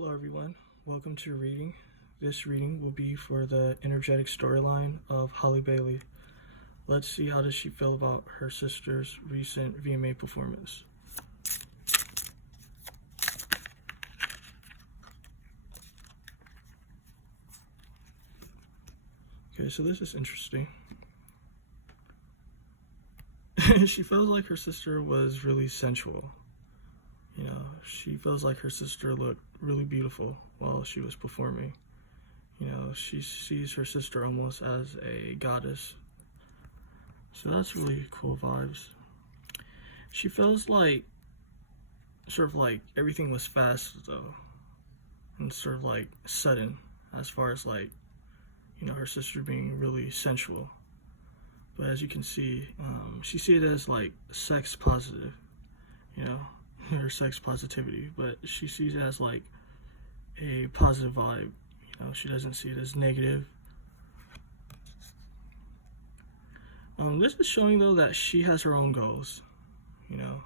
Hello everyone, welcome to your reading. This reading will be for the energetic storyline of Halle Bailey. Let's see, how does she feel about her sister's recent VMA performance. Okay, so this is interesting. She feels like her sister was really sensual. You know, she feels like her sister looked really beautiful while she was performing. You know, she sees her sister almost as a goddess. So that's really cool vibes. She feels like, sort of like everything was fast though, and sort of like sudden as far as like, you know, her sister being really sensual. But as you can see, she sees it as like sex positive, you know, her sex positivity, but she sees it as like a positive vibe. You know, she doesn't see it as negative. This is showing though that she has her own goals. You know,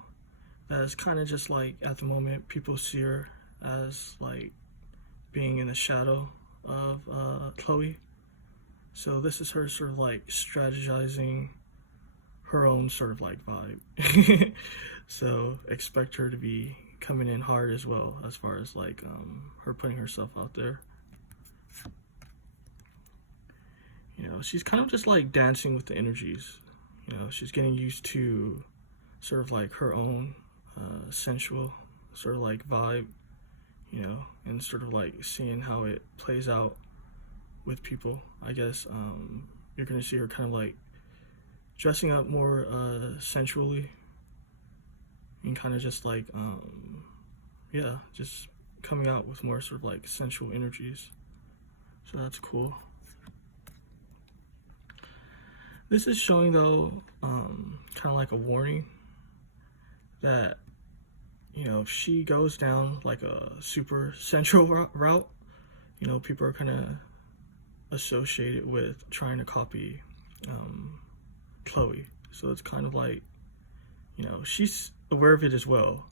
that's kind of just like at the moment people see her as like being in the shadow of Chloe. So this is her sort of like strategizing her own sort of like vibe. So expect her to be coming in hard as well, as far as like her putting herself out there. You know, she's kind of just like dancing with the energies. You know, she's getting used to sort of like her own sensual sort of like vibe, you know, and sort of like seeing how it plays out with people. I guess you're gonna see her kind of like dressing up more sensually, and kind of just like yeah, just coming out with more sort of like sensual energies. So that's cool. This is showing though kind of like a warning that, you know, if she goes down like a super sensual route, you know, people are kind of associated with trying to copy Chloe. So it's kind of like, you know, she's aware of it as well,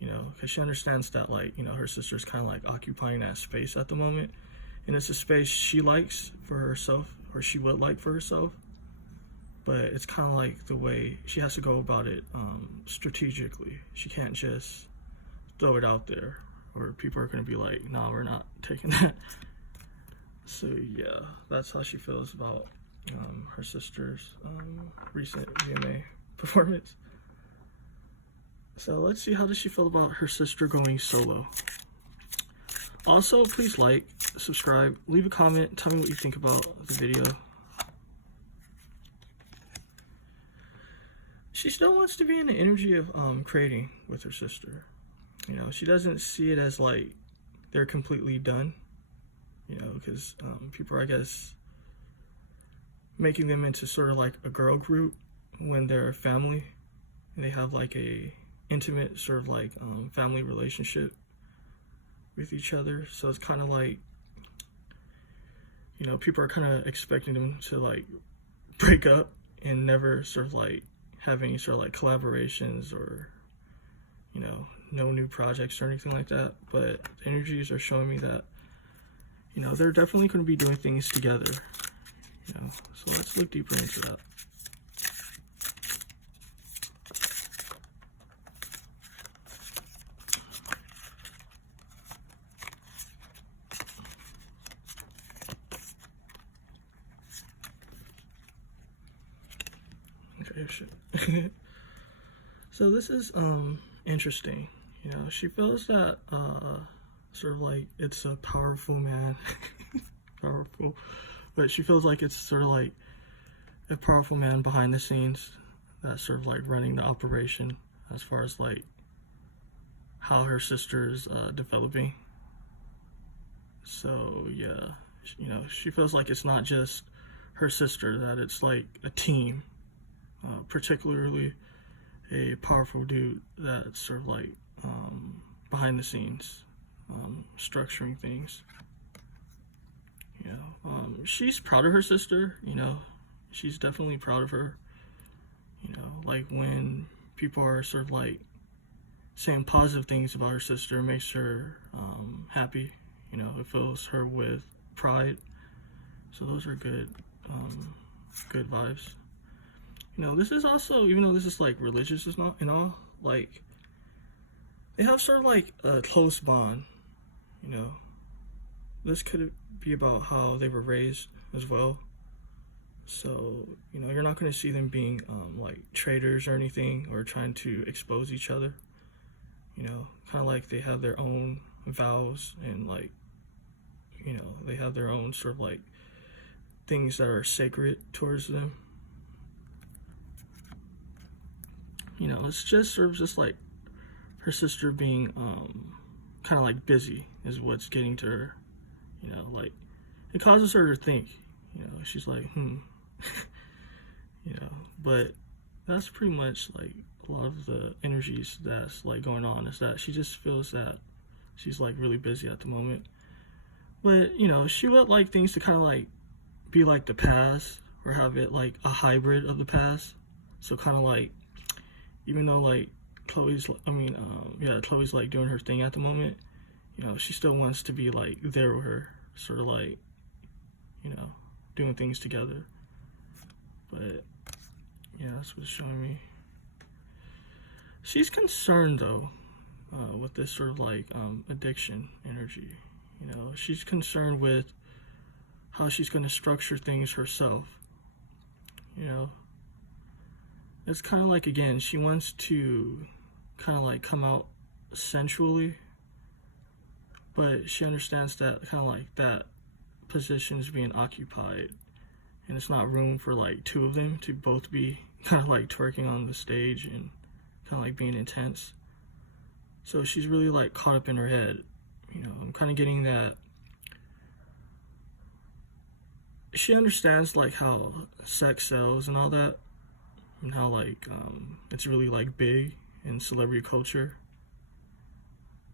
you know, because she understands that, like, you know, her sister's kind of like occupying that space at the moment, and it's a space she likes for herself, or she would like for herself, but it's kind of like the way she has to go about it strategically. She can't just throw it out there, or people are going to be like, nah, we're not taking that. So yeah, that's how she feels about her sister's recent VMA performance. So let's see, how does she feel about her sister going solo? Also, please like, subscribe, leave a comment, tell me what you think about the video. She still wants to be in the energy of creating with her sister. You know, she doesn't see it as like they're completely done. You know, because people are, I guess, making them into sort of like a girl group when they're a family and they have like a intimate sort of like family relationship with each other. So it's kind of like, you know, people are kind of expecting them to like break up and never sort of like have any sort of like collaborations or, you know, no new projects or anything like that. But the energies are showing me that, you know, they're definitely going to be doing things together, you know, so let's look deeper into that. Okay, shit. So this is interesting. You know, she feels that sort of like it's a powerful man. Powerful, but she feels like it's sort of like a powerful man behind the scenes that's sort of like running the operation as far as like how her sister's developing. So yeah, you know, she feels like it's not just her sister, that it's like a team, particularly a powerful dude that's sort of like behind the scenes, structuring things. You know, she's proud of her sister. You know, she's definitely proud of her. You know, like when people are sort of like saying positive things about her sister. It makes her happy. You know, it fills her with pride. So those are good vibes. You know, this is also, even though this is like religious and all, like they have sort of like a close bond. You know, this could be about how they were raised as well. So, you know, you're not going to see them being like traitors or anything, or trying to expose each other. You know, kind of like they have their own vows, and like, you know, they have their own sort of like things that are sacred towards them. You know, it's just sort of just like her sister being kind of like busy is what's getting to her. You know, like it causes her to think. You know, she's like, you know, but that's pretty much like a lot of the energies that's like going on, is that she just feels that she's like really busy at the moment. But, you know, she would like things to kind of like be like the past, or have it like a hybrid of the past. So kind of like, even though like Chloe's like doing her thing at the moment, you know, she still wants to be like there with her, sort of like, you know, doing things together. But yeah, that's what's showing me. She's concerned though with this sort of like addiction energy. You know, she's concerned with how she's going to structure things herself. You know, it's kind of like, again, she wants to kind of like come out sensually, but she understands that kind of like that position is being occupied, and it's not room for like two of them to both be kind of like twerking on the stage and kind of like being intense. So she's really like caught up in her head. You know, I'm kind of getting that she understands like how sex sells and all that, and how like it's really like big in celebrity culture.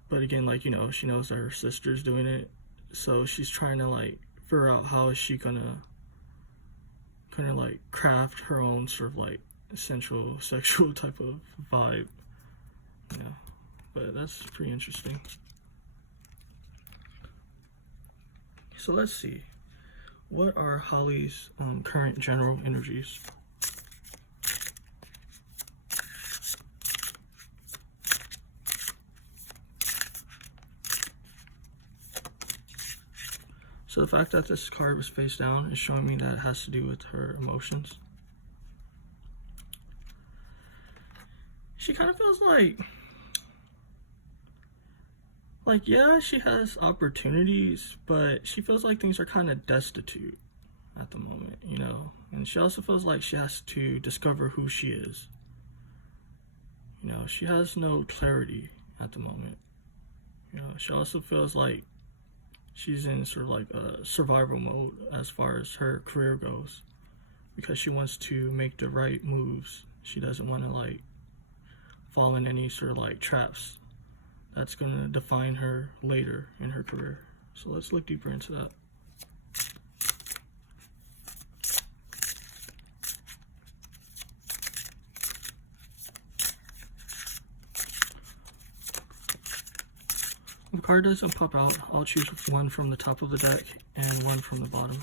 But again, like, you know, she knows that her sister's doing it, so she's trying to like figure out how is she gonna kind of like craft her own sort of like sensual sexual type of vibe. You know, but that's pretty interesting. So let's see, what are Halle's current general energies? So the fact that this card was face down is showing me that it has to do with her emotions. She kind of feels like, yeah, she has opportunities, but she feels like things are kind of destitute at the moment, you know? And she also feels like she has to discover who she is. You know, she has no clarity at the moment. You know, she also feels like she's in sort of like a survival mode as far as her career goes, because she wants to make the right moves. She doesn't want to like fall in any sort of like traps that's going to define her later in her career. So let's look deeper into that. If the card doesn't pop out, I'll choose one from the top of the deck and one from the bottom.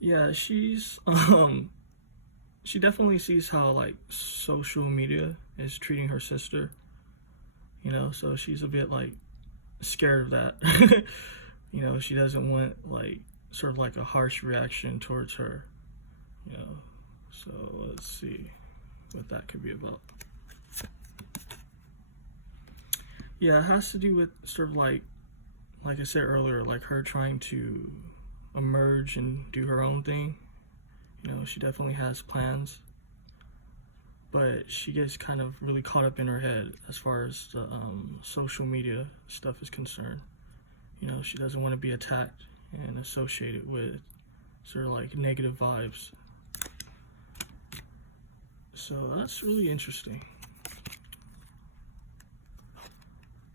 Yeah, she's she definitely sees how like social media is treating her sister, you know, so she's a bit like scared of that. You know, she doesn't want like sort of like a harsh reaction towards her, you know. So let's see what that could be about. Yeah, it has to do with sort of like I said earlier, like her trying to emerge and do her own thing. You know, she definitely has plans, but she gets kind of really caught up in her head as far as the social media stuff is concerned. You know, she doesn't want to be attacked and associated with sort of like negative vibes. So that's really interesting.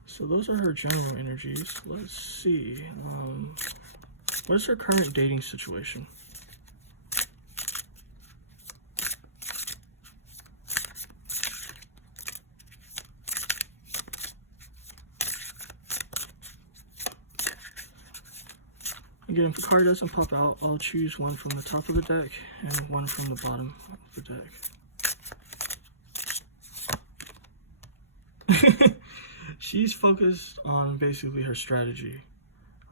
So those are her general energies. Let's see. What is her current dating situation? Again, if a card doesn't pop out, I'll choose one from the top of the deck and one from the bottom of the deck. She's focused on basically her strategy,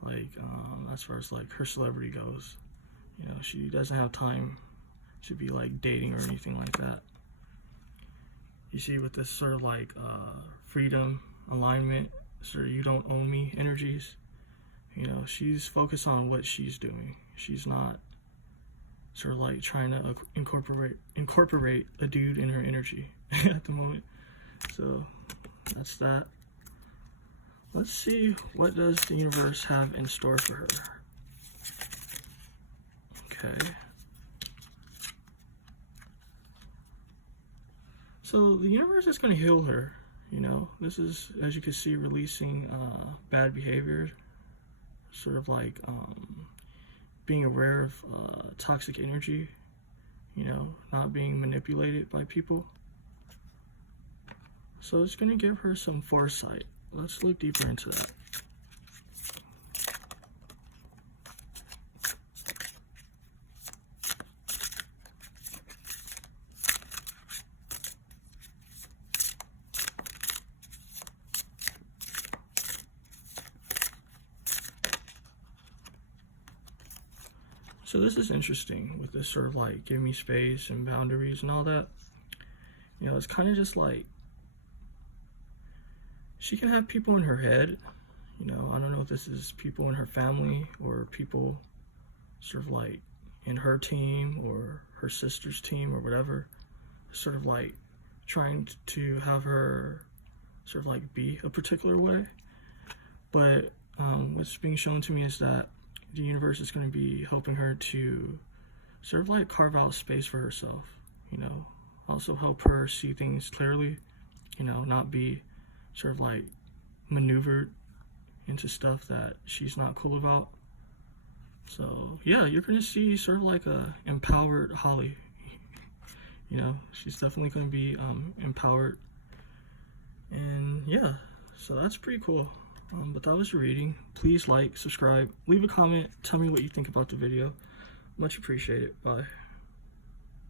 like as far as like her celebrity goes. You know, she doesn't have time to be like dating or anything like that. You see, with this sort of like freedom, alignment, sort of you don't own me energies, you know, she's focused on what she's doing. She's not sort of like trying to incorporate a dude in her energy at the moment. So that's that. Let's see, what does the universe have in store for her? Okay. So the universe is going to heal her, you know. This is, as you can see, releasing bad behavior, sort of like being aware of toxic energy, you know, not being manipulated by people. So it's going to give her some foresight. Let's look deeper into that. So this is interesting with this sort of like give me space and boundaries and all that. You know, it's kind of just like she can have people in her head. You know, I don't know if this is people in her family or people sort of like in her team or her sister's team or whatever, sort of like trying to have her sort of like be a particular way. But what's being shown to me is that the universe is going to be helping her to sort of like carve out space for herself, you know, also help her see things clearly, you know, not be sort of like maneuvered into stuff that she's not cool about. So yeah, you're going to see sort of like a empowered Halle. You know, she's definitely going to be empowered. And yeah, so that's pretty cool. But that was your reading. Please like, subscribe, leave a comment, tell me what you think about the video. Much appreciated. Bye.